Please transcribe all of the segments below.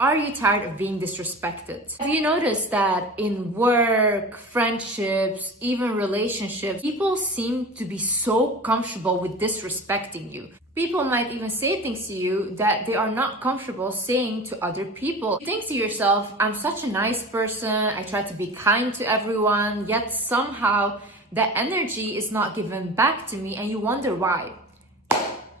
Are you tired of being disrespected? Have you noticed that in work, friendships, even relationships, people seem to be so comfortable with disrespecting you? People might even say things to you that they are not comfortable saying to other people. You think to yourself, I'm such a nice person, I try to be kind to everyone, yet somehow that energy is not given back to me, and you wonder why.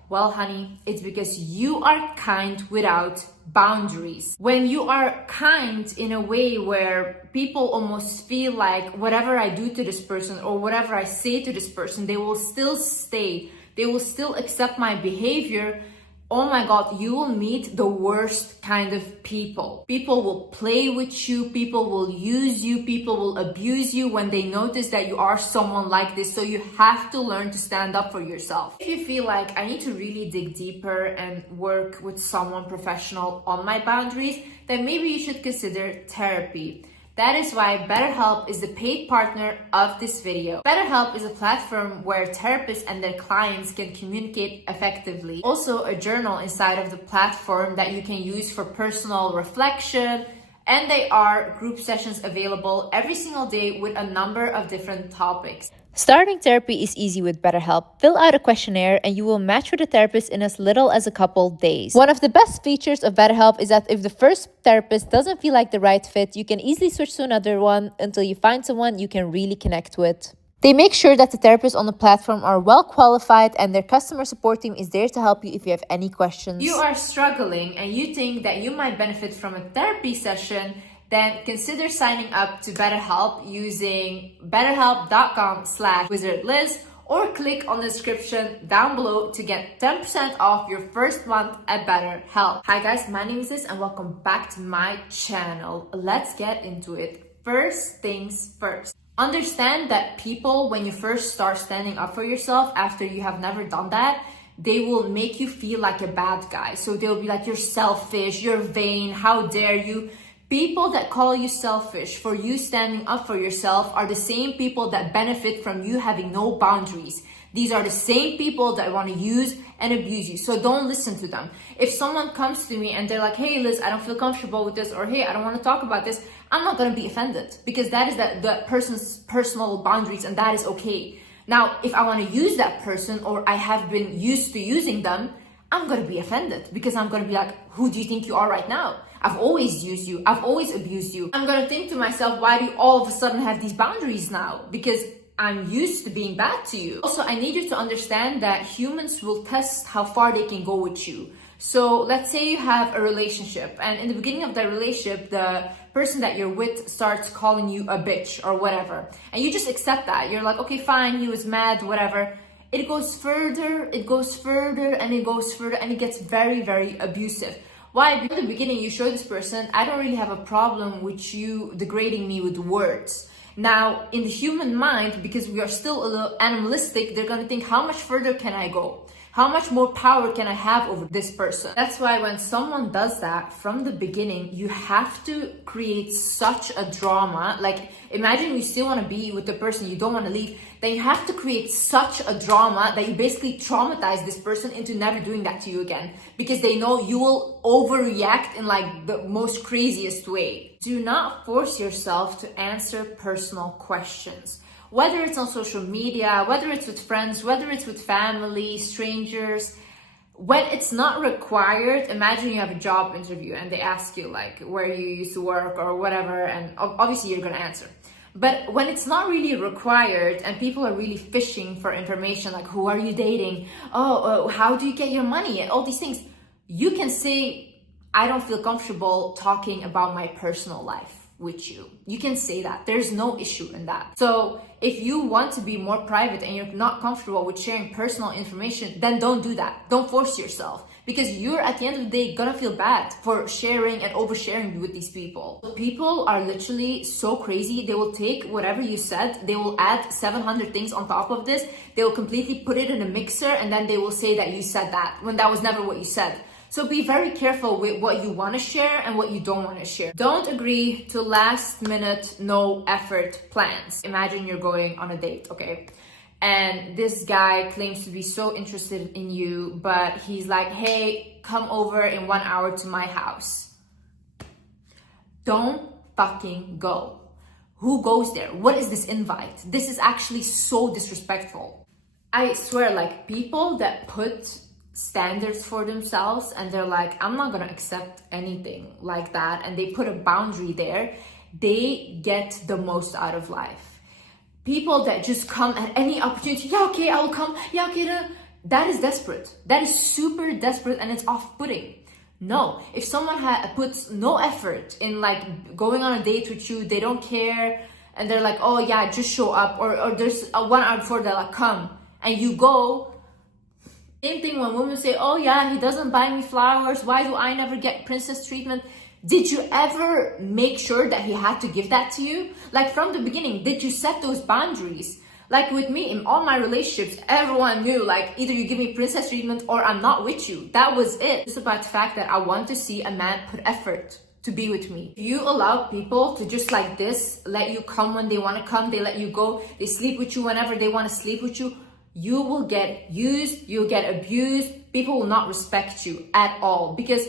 Well, honey, it's because you are kind without boundaries. When you are kind in a way where people almost feel like whatever I do to this person or whatever I say to this person, they will still stay. They will still accept my behavior. Oh my God, you will meet the worst kind of people. People will play with you, people will use you, people will abuse you when they notice that you are someone like this. So you have to learn to stand up for yourself. If you feel like I need to really dig deeper and work with someone professional on my boundaries, then maybe you should consider therapy. That is why BetterHelp is the paid partner of this video. BetterHelp is a platform where therapists and their clients can communicate effectively. Also, a journal inside of the platform that you can use for personal reflection. And they are group sessions available every single day with a number of different topics. Starting therapy is easy with BetterHelp. Fill out a questionnaire and you will match with a therapist in as little as a couple days. One of the best features of BetterHelp is that if the first therapist doesn't feel like the right fit, you can easily switch to another one until you find someone you can really connect with. They make sure that the therapists on the platform are well qualified and their customer support team is there to help you if you have any questions. You are struggling and you think that you might benefit from a therapy session, then consider signing up to BetterHelp using betterhelp.com/wizardliz or click on the description down below to get 10% off your first month at BetterHelp. Hi guys, my name is Liz and welcome back to my channel. Let's get into it. First things first. Understand that people, when you first start standing up for yourself after you have never done that, they will make you feel like a bad guy. So they'll be like, you're selfish, you're vain, how dare you? People that call you selfish for you standing up for yourself are the same people that benefit from you having no boundaries. These are the same people that want to use and abuse you. So don't listen to them. If someone comes to me and they're like, hey Liz, I don't feel comfortable with this, or hey, I don't want to talk about this, I'm not going to be offended because that is that person's personal boundaries and that is okay. Now, if I want to use that person or I have been used to using them, I'm going to be offended because I'm going to be like, who do you think you are right now? I've always used you. I've always abused you. I'm going to think to myself, why do you all of a sudden have these boundaries now? Because I'm used to being bad to you. Also, I need you to understand that humans will test how far they can go with you. So let's say you have a relationship and in the beginning of that relationship, the person that you're with starts calling you a bitch or whatever. And you just accept that. You're like, okay, fine, he was mad, whatever. It goes further, and it goes further, and it gets very, very abusive. Why? Because in the beginning, you show this person, I don't really have a problem with you degrading me with words. Now, in the human mind, because we are still a little animalistic, they're going to think, how much further can I go? How much more power can I have over this person? That's why when someone does that from the beginning, you have to create such a drama. Like, imagine you still want to be with the person, you don't want to leave. Then you have to create such a drama that you basically traumatize this person into never doing that to you again. Because they know you will overreact in like the most craziest way. Do not force yourself to answer personal questions. Whether it's on social media, whether it's with friends, whether it's with family, strangers, when it's not required. Imagine you have a job interview and they ask you like where you used to work or whatever, and obviously you're gonna answer. But when it's not really required and people are really fishing for information, like who are you dating? How do you get your money? And all these things, you can say, I don't feel comfortable talking about my personal life with you. You can say that. There's no issue in that. So if you want to be more private and you're not comfortable with sharing personal information, then don't do that. Don't force yourself, because you're at the end of the day gonna feel bad for sharing and oversharing with these people. People are literally so crazy. They will take whatever you said, they will add 700 things on top of this, they will completely put it in a mixer, and then they will say that you said that when that was never what you said. So be very careful with what you want to share and what you don't want to share. Don't agree to last minute, no effort plans. Imagine you're going on a date, okay? And this guy claims to be so interested in you, but he's like, hey, come over in 1 hour to my house. don't fucking go. Who goes there? What is this invite? This is actually so disrespectful. I swear, like, people that put standards for themselves and they're like, I'm not gonna accept anything like that, and they put a boundary there, they get the most out of life. People that just come at any opportunity, yeah, okay, I will come, yeah, okay, that is desperate. That is super desperate, and it's off-putting. No, if someone puts no effort in like going on a date with you, they don't care, and they're like, oh yeah, just show up, or there's a 1 hour before they're like, come, and you go. Same thing when women say, oh yeah, he doesn't buy me flowers, why do I never get princess treatment? Did you ever make sure that he had to give that to you? Like, from the beginning, did you set those boundaries? Like with me, in all my relationships, everyone knew, like, either you give me princess treatment or I'm not with you. That was it. It's about the fact that I want to see a man put effort to be with me. If you allow people to just like this, let you come when they want to come, they let you go, they sleep with you whenever they want to sleep with you, you will get used, you'll get abused, people will not respect you at all, because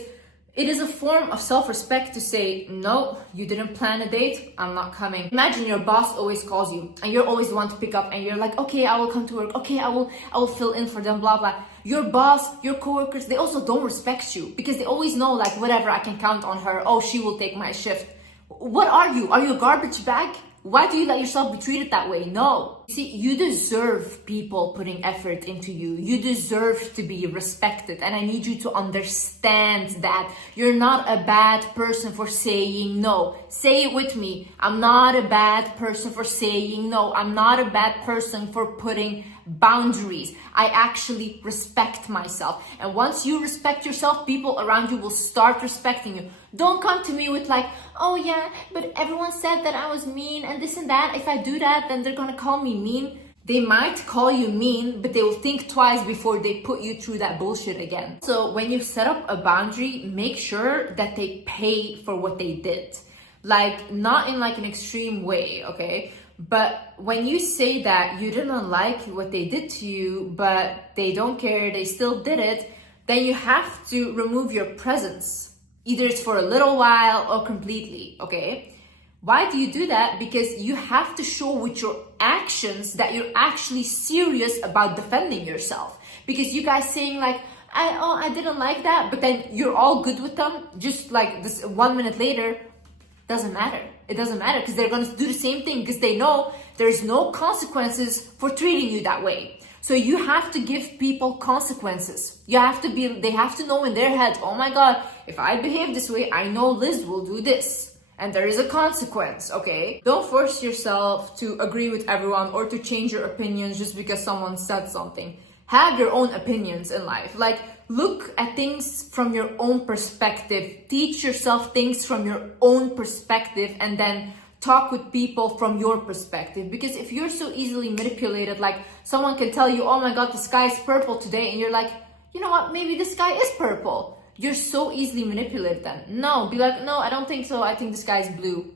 it is a form of self-respect to say, no, you didn't plan a date, I'm not coming. Imagine your boss always calls you and you're always the one to pick up, and you're like, okay, I will come to work, okay, I will fill in for them, blah, blah. Your boss, your coworkers, they also don't respect you because they always know, like, whatever, I can count on her, oh, she will take my shift. What are you? Are you a garbage bag? Why do you let yourself be treated that way? No. See, you deserve people putting effort into you. You deserve to be respected. And I need you to understand that you're not a bad person for saying no. Say it with me. I'm not a bad person for saying no. I'm not a bad person for putting boundaries. I actually respect myself. And once you respect yourself, people around you will start respecting you. Don't come to me with like, oh yeah, but everyone said that I was mean and this and that. If I do that, then they're gonna call me mean. They might call you mean, but they will think twice before they put you through that bullshit again. So when you set up a boundary, make sure that they pay for what they did. Like, not in like an extreme way, okay? But when you say that you didn't like what they did to you, but they don't care, they still did it, then you have to remove your presence. Either it's for a little while or completely, okay? Why do you do that? Because you have to show with your actions that you're actually serious about defending yourself. Because you guys saying like, I didn't like that, but then you're all good with them, just like this 1 minute later, doesn't matter. It doesn't matter because they're going to do the same thing because they know there's no consequences for treating you that way. So you have to give people consequences. They have to know in their head, oh my God, if I behave this way, I know Liz will do this. And there is a consequence, okay? Don't force yourself to agree with everyone or to change your opinions just because someone said something. Have your own opinions in life. Like, look at things from your own perspective. Teach yourself things from your own perspective, and then talk with people from your perspective. Because if you're so easily manipulated, like someone can tell you, oh my God, the sky is purple today, and you're like, you know what, maybe the sky is purple. You're so easily manipulated then. No, be like, no, I don't think so, I think the sky is blue.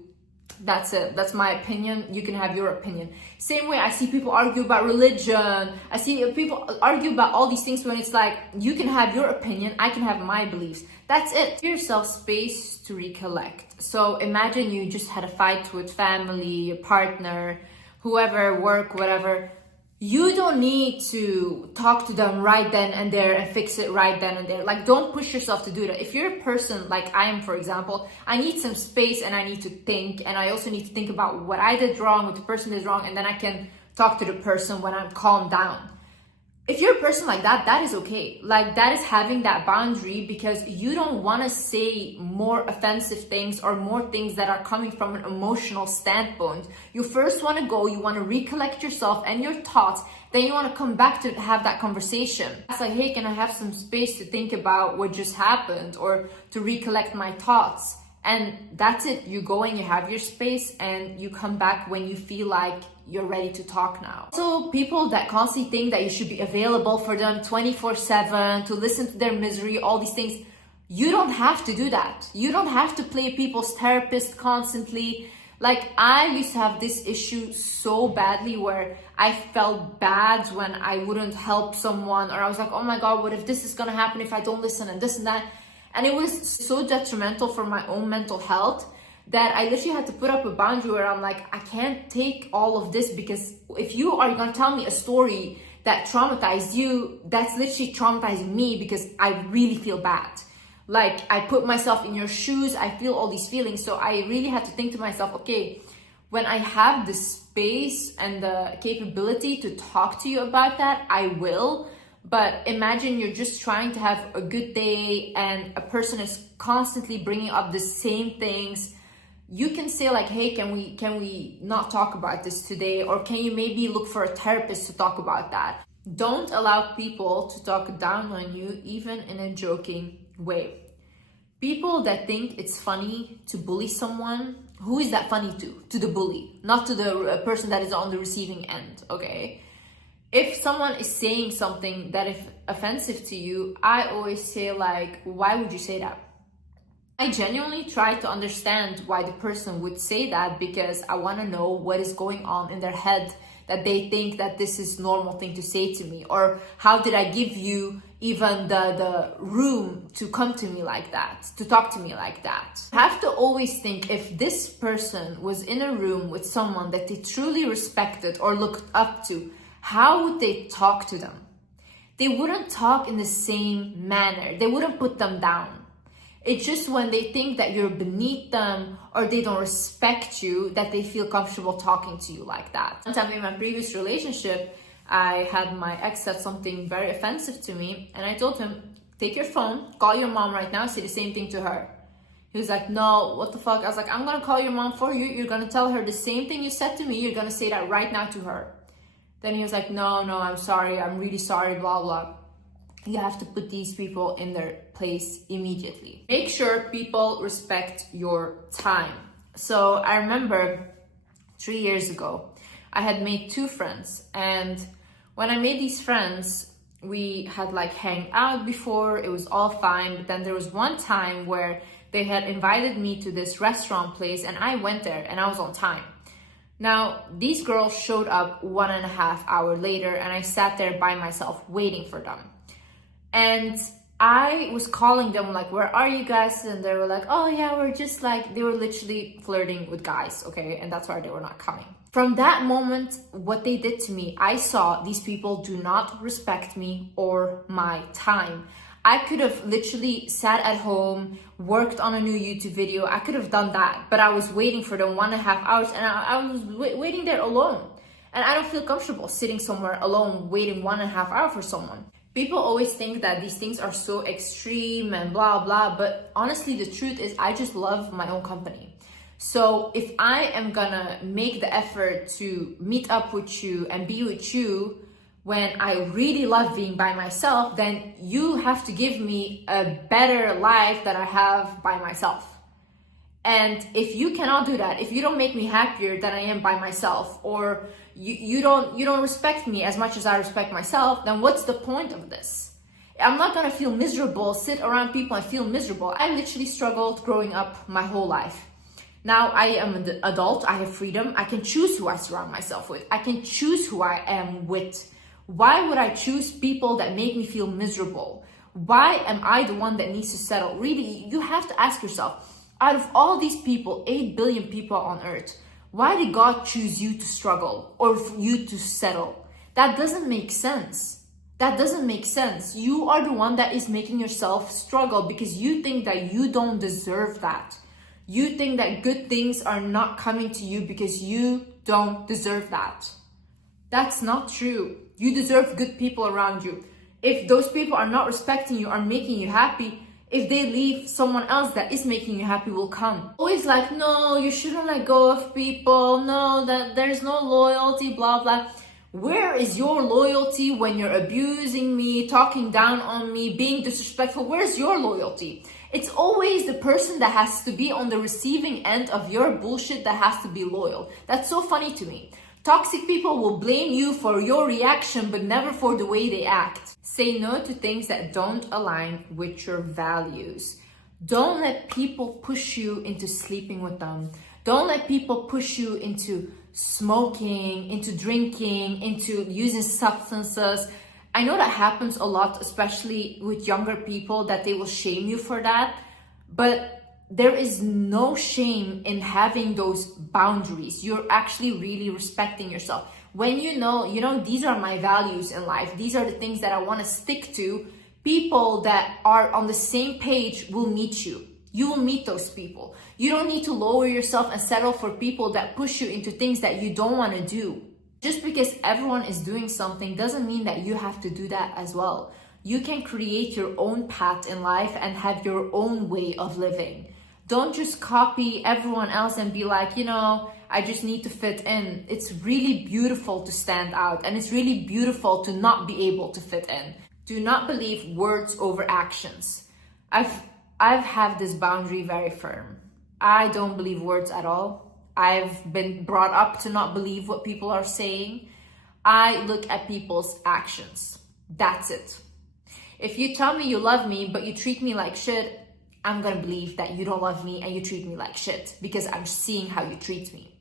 That's it. That's my opinion. You can have your opinion. Same way I see people argue about religion. I see people argue about all these things when it's like, you can have your opinion, I can have my beliefs. That's it. Give yourself space to recollect. So imagine you just had a fight with family, your partner, whoever, work, whatever. You don't need to talk to them right then and there and fix it right then and there. Like, don't push yourself to do that. If you're a person like I am, for example, I need some space and I need to think, and I also need to think about what I did wrong, what the person did wrong, and then I can talk to the person when I'm calmed down. If you're a person like that, that is okay. Like, that is having that boundary because you don't want to say more offensive things or more things that are coming from an emotional standpoint. You first want to go, you want to recollect yourself and your thoughts, then you want to come back to have that conversation. It's like, hey, can I have some space to think about what just happened or to recollect my thoughts? And that's it. You go and you have your space and you come back when you feel like you're ready to talk now. So people that constantly think that you should be available for them 24/7, to listen to their misery, all these things, you don't have to do that. You don't have to play people's therapist constantly. Like, I used to have this issue so badly where I felt bad when I wouldn't help someone, or I was like, oh my God, what if this is gonna happen if I don't listen, and this and that. And it was so detrimental for my own mental health that I literally had to put up a boundary where I'm like, I can't take all of this, because if you are gonna tell me a story that traumatized you, that's literally traumatizing me, because I really feel bad. Like, I put myself in your shoes, I feel all these feelings. So I really had to think to myself, okay, when I have the space and the capability to talk to you about that, I will. But imagine you're just trying to have a good day and a person is constantly bringing up the same things. You can say like, hey, can we not talk about this today? Or can you maybe look for a therapist to talk about that? Don't allow people to talk down on you, even in a joking way. People that think it's funny to bully someone, who is that funny to? To the bully, not to the person that is on the receiving end, okay? If someone is saying something that is offensive to you, I always say like, why would you say that? I genuinely try to understand why the person would say that, because I want to know what is going on in their head that they think that this is normal thing to say to me, or how did I give you even the room to come to me like that, to talk to me like that. I have to always think, if this person was in a room with someone that they truly respected or looked up to, how would they talk to them? They wouldn't talk in the same manner. They wouldn't put them down. It's just when they think that you're beneath them or they don't respect you that they feel comfortable talking to you like that. One time in my previous relationship, I had my ex said something very offensive to me, and I told him, take your phone, call your mom right now, say the same thing to her. He was like, no, what the fuck? I was like, I'm gonna call your mom for you. You're gonna tell her the same thing you said to me. You're gonna say that right now to her. Then he was like, no, I'm sorry. I'm really sorry, blah, blah. You have to put these people in their place immediately. Make sure people respect your time. So I remember 3 years ago, I had made 2 friends. And when I made these friends, we had like hang out before, it was all fine. But then there was one time where they had invited me to this restaurant place and I went there and I was on time. Now, these girls showed up 1.5 hours later and I sat there by myself waiting for them. And I was calling them like, where are you guys? And they were like, oh yeah, we're just like, they were literally flirting with guys, okay? And that's why they were not coming. From that moment, what they did to me, I saw these people do not respect me or my time. I could have literally sat at home, worked on a new YouTube video. I could have done that, but I was waiting for them 1.5 hours and I was waiting there alone. And I don't feel comfortable sitting somewhere alone, waiting 1.5 hours for someone. People always think that these things are so extreme and blah, blah, but honestly, the truth is I just love my own company. So if I am gonna make the effort to meet up with you and be with you when I really love being by myself, then you have to give me a better life that I have by myself. And if you cannot do that, if you don't make me happier than I am by myself, or you don't respect me as much as I respect myself, then what's the point of this? I'm not gonna feel miserable, sit around people and feel miserable. I literally struggled growing up my whole life. Now I am an adult, I have freedom, I can choose who I surround myself with. I can choose who I am with. Why would I choose people that make me feel miserable? Why am I the one that needs to settle? Really, you have to ask yourself, out of all these people, 8 billion people on earth, why did God choose you to struggle or for you to settle? That doesn't make sense. That doesn't make sense. You are the one that is making yourself struggle because you think that you don't deserve that. You think that good things are not coming to you because you don't deserve that. That's not true. You deserve good people around you. If those people are not respecting you, are making you happy, if they leave, someone else that is making you happy will come. Always like, no, you shouldn't let go of people. No, that there's no loyalty, blah, blah. Where is your loyalty when you're abusing me, talking down on me, being disrespectful? Where's your loyalty? It's always the person that has to be on the receiving end of your bullshit that has to be loyal. That's so funny to me. Toxic people will blame you for your reaction, but never for the way they act. Say no to things that don't align with your values. Don't let people push you into sleeping with them. Don't let people push you into smoking, into drinking, into using substances. I know that happens a lot, especially with younger people, that they will shame you for that. But there is no shame in having those boundaries. You're actually really respecting yourself. When you know, these are my values in life. These are the things that I want to stick to. People that are on the same page will meet you. You will meet those people. You don't need to lower yourself and settle for people that push you into things that you don't want to do. Just because everyone is doing something doesn't mean that you have to do that as well. You can create your own path in life and have your own way of living. Don't just copy everyone else and be like, I just need to fit in. It's really beautiful to stand out, and it's really beautiful to not be able to fit in. Do not believe words over actions. I've had this boundary very firm. I don't believe words at all. I've been brought up to not believe what people are saying. I look at people's actions. That's it. If you tell me you love me, but you treat me like shit, I'm gonna believe that you don't love me and you treat me like shit because I'm seeing how you treat me.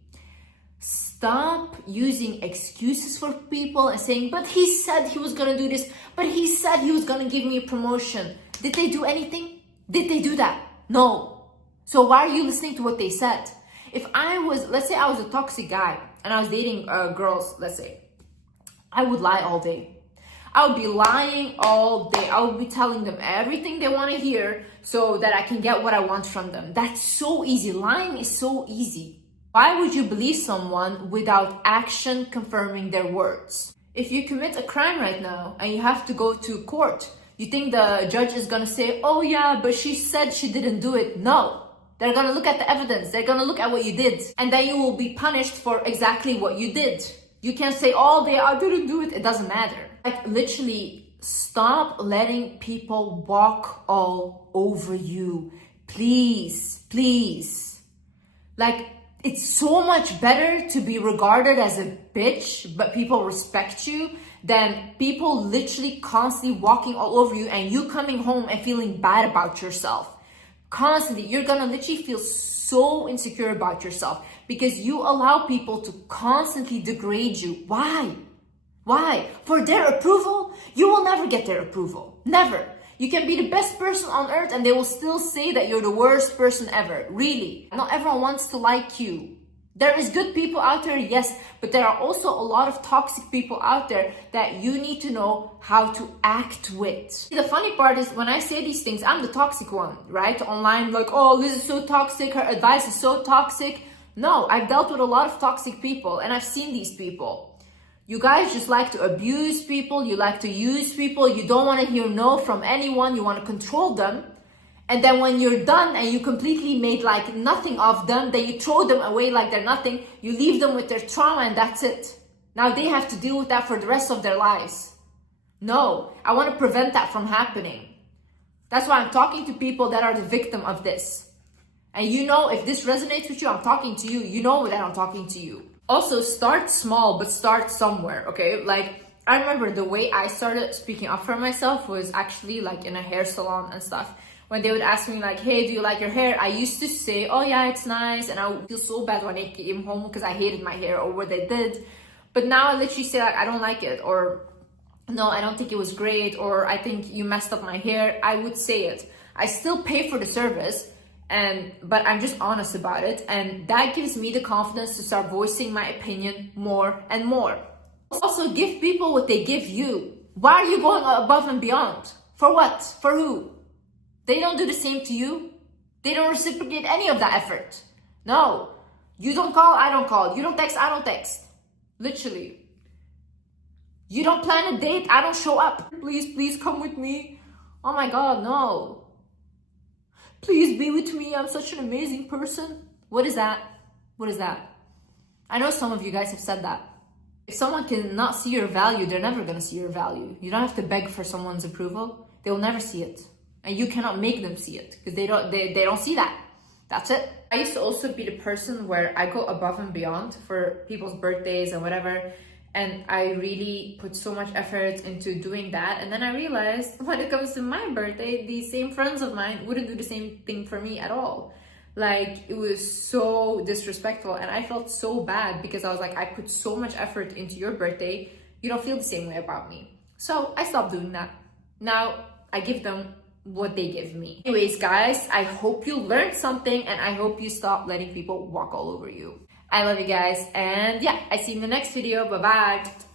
Stop using excuses for people and saying, but he said he was gonna do this, but he said he was gonna give me a promotion. Did they do anything? Did they do that? No. So why are you listening to what they said? If let's say I was a toxic guy and I was dating girls, let's say, I would lie all day. I would be lying all day. I would be telling them everything they want to hear so that I can get what I want from them. That's so easy. Lying is so easy. Why would you believe someone without action confirming their words? If you commit a crime right now and you have to go to court, you think the judge is going to say, oh yeah, but she said she didn't do it? No. They're going to look at the evidence. They're going to look at what you did. And then you will be punished for exactly what you did. You can't say all day, I didn't do it. It doesn't matter. Like, literally, stop letting people walk all over you. Please, please. Like, it's so much better to be regarded as a bitch, but people respect you, than people literally constantly walking all over you and you coming home and feeling bad about yourself. Constantly, you're gonna literally feel so insecure about yourself because you allow people to constantly degrade you. Why? Why? For their approval? You will never get their approval. Never. You can be the best person on earth and they will still say that you're the worst person ever. Really. Not everyone wants to like you. There is good people out there, yes, but there are also a lot of toxic people out there that you need to know how to act with. The funny part is when I say these things, I'm the toxic one, right? Online, like, oh, Liz is so toxic, her advice is so toxic. No, I've dealt with a lot of toxic people and I've seen these people. You guys just like to abuse people, you like to use people, you don't want to hear no from anyone, you want to control them. And then when you're done and you completely made like nothing of them, then you throw them away like they're nothing, you leave them with their trauma and that's it. Now they have to deal with that for the rest of their lives. No, I want to prevent that from happening. That's why I'm talking to people that are the victim of this. And you know, if this resonates with you, I'm talking to you. You know that I'm talking to you. Also, start small, but start somewhere, okay? Like, I remember the way I started speaking up for myself was actually like in a hair salon and stuff. When they would ask me like, hey, do you like your hair? I used to say, oh yeah, it's nice. And I would feel so bad when I came home because I hated my hair or what they did. But now I literally say like, I don't like it, or no, I don't think it was great, or I think you messed up my hair. I would say it. I still pay for the service, but I'm just honest about it. And that gives me the confidence to start voicing my opinion more and more. Also, give people what they give you. Why are you going above and beyond? For what? For who? They don't do the same to you. They don't reciprocate any of that effort. No. You don't call, I don't call. You don't text, I don't text. Literally. You don't plan a date, I don't show up. Please, please come with me. Oh my God, no. Please be with me. I'm such an amazing person. What is that? What is that? I know some of you guys have said that. If someone cannot see your value, they're never going to see your value. You don't have to beg for someone's approval. They will never see it. And you cannot make them see it because they don't see that. That's it. I used to also be the person where I go above and beyond for people's birthdays and whatever. And I really put so much effort into doing that. And then I realized when it comes to my birthday, these same friends of mine wouldn't do the same thing for me at all. Like, it was so disrespectful. And I felt so bad because I was like, I put so much effort into your birthday. You don't feel the same way about me. So I stopped doing that. Now I give them what they give me. Anyways, guys, I hope you learned something and I hope you stop letting people walk all over you. I love you guys, and yeah, I see you in the next video. Bye bye.